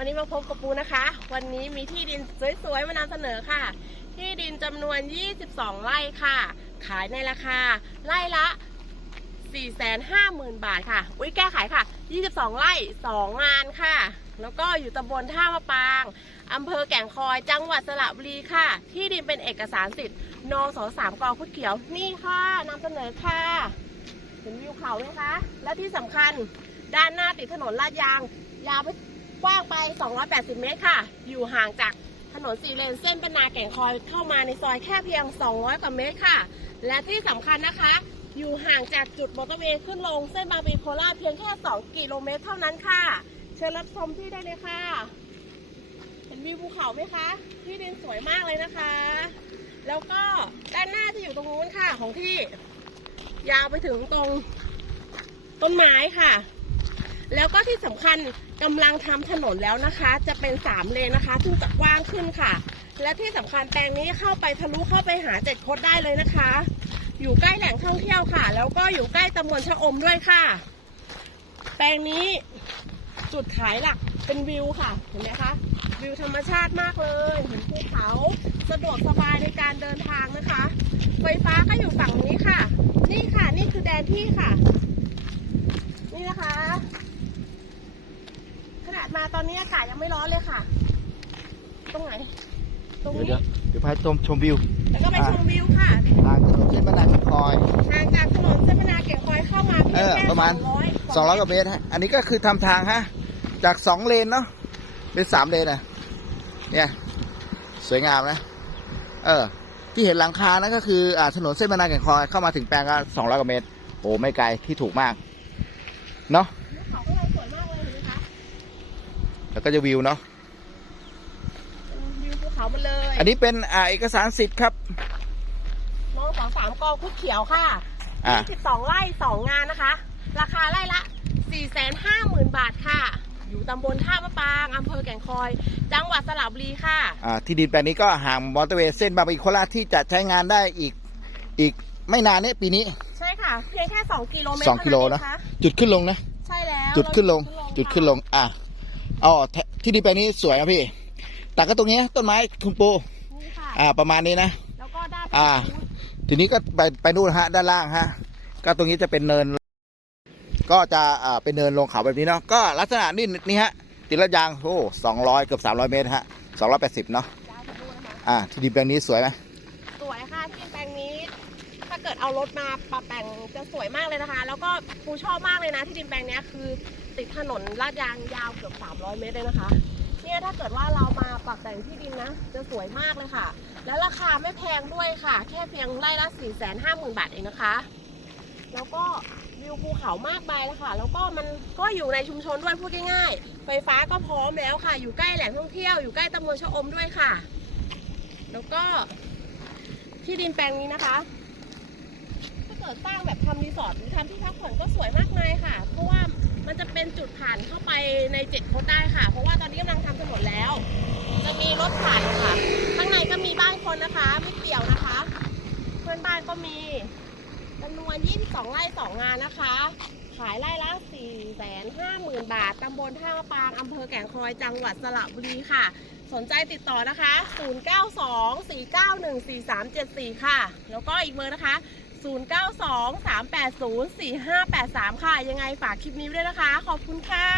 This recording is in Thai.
วันนี้มาพบกับปูนะคะ วันนี้มีที่ดินสวยๆมานำเสนอค่ะ ที่ดินจำนวน 22 ไร่ค่ะ ขายในราคาไร่ละ 450,000 บาทค่ะ อุ้ยแก้ไขค่ะ 22 ไร่ 2 งานค่ะ แล้วก็อยู่ตำบลท่ามะปางอำเภอแก่งคอย จังหวัดสระบุรีค่ะ ที่ดินเป็นเอกสารสิทธิ์นสสามกอพุทเขียว นี่ค่ะนำเสนอค่ะเห็นวิวเขาไหมคะ และที่สำคัญด้านหน้าติดถนนลาดยาง ยาวไป กว้างไป 280 เมตรค่ะ อยู่ห่างจากถนนสี่เลนเส้นเป็นาแก่งคอยเข้ามาในซอยแค่เพียง 200 กว่าเมตรค่ะ และที่สำคัญนะคะ อยู่ห่างจากจุดมอเตอร์เวย์ขึ้นลงเส้นบางปีโคราชเพียงแค่ 2 กิโลเมตรเท่านั้นค่ะ เชิญรับชมที่ได้เลยค่ะ เห็นวิวภูเขาไหมคะ ที่ดินสวยมากเลยนะคะ แล้วก็ด้านหน้าจะอยู่ตรงนู้นค่ะของที่ ยาวไปถึงตรงต้นไม้ค่ะ แล้วก็ที่สำคัญกำลังทำถนนแล้วนะคะ จะเป็นสามเลนนะคะซึ่งจะกว้างขึ้นค่ะ และที่สำคัญแปลงนี้เข้าไปทะลุเข้าไปหาเจ็ดคดได้เลยนะคะ อยู่ใกล้แหล่งท่องเที่ยวค่ะ แล้วก็อยู่ใกล้ตำบลชะอมด้วยค่ะ แปลงนี้จุดขายหลักเป็นวิวค่ะ เห็นไหมคะ วิวธรรมชาติมากเลยเห็นภูเขาสะดวกสบายในการเดินทางนะคะ ไฟฟ้าก็อยู่ฝั่งนี้ค่ะ นี่ค่ะนี่คือแดนที่ค่ะ นี่นะคะ มาตอนนี้อากาศยังไม่ร้อนเลยค่ะ ตรงไหน ตรงเดี๋ยวนี้ เดี๋ยวเดี๋ยวพาชมชมวิวแล้วก็ไปชมวิวค่ะ ทางถนนเส้นบรรณาคอยทางจากถนนเส้นพนาเก่งคอยเข้ามาเพียงเออแค่ประมาณ200 200กว่าเมตรฮะ อันนี้ก็คือทำทางฮะ จาก2เลนเนาะ เป็น3เลนอะ เนี่ย สวยงามนะ เออ ที่เห็นหลังคานะก็คืออ่าถนนเส้นบรรณาแก่งคอยเข้ามาถึงแปลงก็200กว่าเมตร โอ้ไม่ไกลที่ถูกมาก เนาะ แล้วก็จะวิวเนาะเป็นวิวภูเขามาเลยอันนี้เป็นอ่าเอกสารสิทธิ์ครับมองสองสามกอคุดเขียวค่ะอ่า22ไร่2งานนะคะ ราคาไร่ละ450,000บาทค่ะ อยู่ตำบลท่ามะปางอำเภอแก่งคอย จังหวัดสระบุรีค่ะอ่าที่ดินแปลงนี้ก็ห่างมอเตอร์เวย์เส้นบางปะอินโคราชที่จะใช้งานได้อีกอีกไม่นานนี้ปีนี้ ใช่ค่ะเพียงแค่2กิโลเมตรสองกิโลเท่านะเองค่ะจุดขึ้นลงนะ ใช่แล้วจุดขึ้นลง จุดขึ้นลงงอะ อ๋อแทที่ดินแปลงนี้สวยนะพี่แต่ก็ตรงนี้ต้นไม้คุณปูนี่ค่ะอ่า ประมาณนี้นะแล้วก็ด้านอ่า ทีนี้ก็ไปไปนู่นฮะ ด้านล่างฮะ ก็ตรงนี้จะเป็นเนิน ก็จะอ่าเป็นเนินลงเขาแบบนี้เนาะก็ลักษณะนี่นี่ฮะติดระยางโอ้สองร้อยเกือบสามร้อยเมตรฮะสองร้อยแปดสิบเนาะยาวถึงนู่นนะคะอ่า ที่ดินแปลงนี้สวยไหมสวยค่ะที่แปลงนี้ ถ้าเกิดเอารถมาปรับแต่งจะสวยมากเลยนะคะ แล้วก็ปูชอบมากเลยนะที่ดินแปลงเนี้ยคือ ติดถนนลาดยางยาวเกือบ 300 เมตรเลยนะคะ เนี่ยถ้าเกิดว่าเรามาปรับแต่งที่ดินนะ จะสวยมากเลยค่ะ แล้วราคาไม่แพงด้วยค่ะ แค่เพียงไร่ละ 4 5 0 0 0 0 บาทเองนะคะ แล้วก็วิวภูเขามากมายเลยค่ะ แล้วก็มันก็อยู่ในชุมชนด้วยพูดง่ายๆ ไฟฟ้าก็พร้อมแล้วค่ะ อยู่ใกล้แหล่งท่องเที่ยว อยู่ใกล้ตำบลชะอมด้วยค่ะ แล้วก็ที่ดินแปลงนี้นะคะ ถ้าเกิดสร้างแบบทำรีสอร์ทหรือทำที่พักผ่อนก็สวยมากมายค่ะ เพราะว่า มันจะเป็นจุดผ่านเข้าไปในเจ็ดโคตได้ค่ะ เพราะว่าตอนนี้กำลังทำถนนแล้ว จะมีรถผ่านค่ะ ข้างในก็มีบ้านคนนะคะ ไม่เปี่ยวนะคะ เพื่อนบ้านก็มีจำนวน 22 ไร่ 2 งานนะคะ ขายไร่ละ450,000 บาท ตำบลท่าปางอำเภอแก่งคอย จังหวัดสระบุรีค่ะ สนใจติดต่อนะคะ 0924914374 ค่ะ แล้วก็อีกเบอร์นะคะ 0923804583 ค่ะ ยังไงฝากคลิปนี้ด้วยนะคะ ขอบคุณค่ะ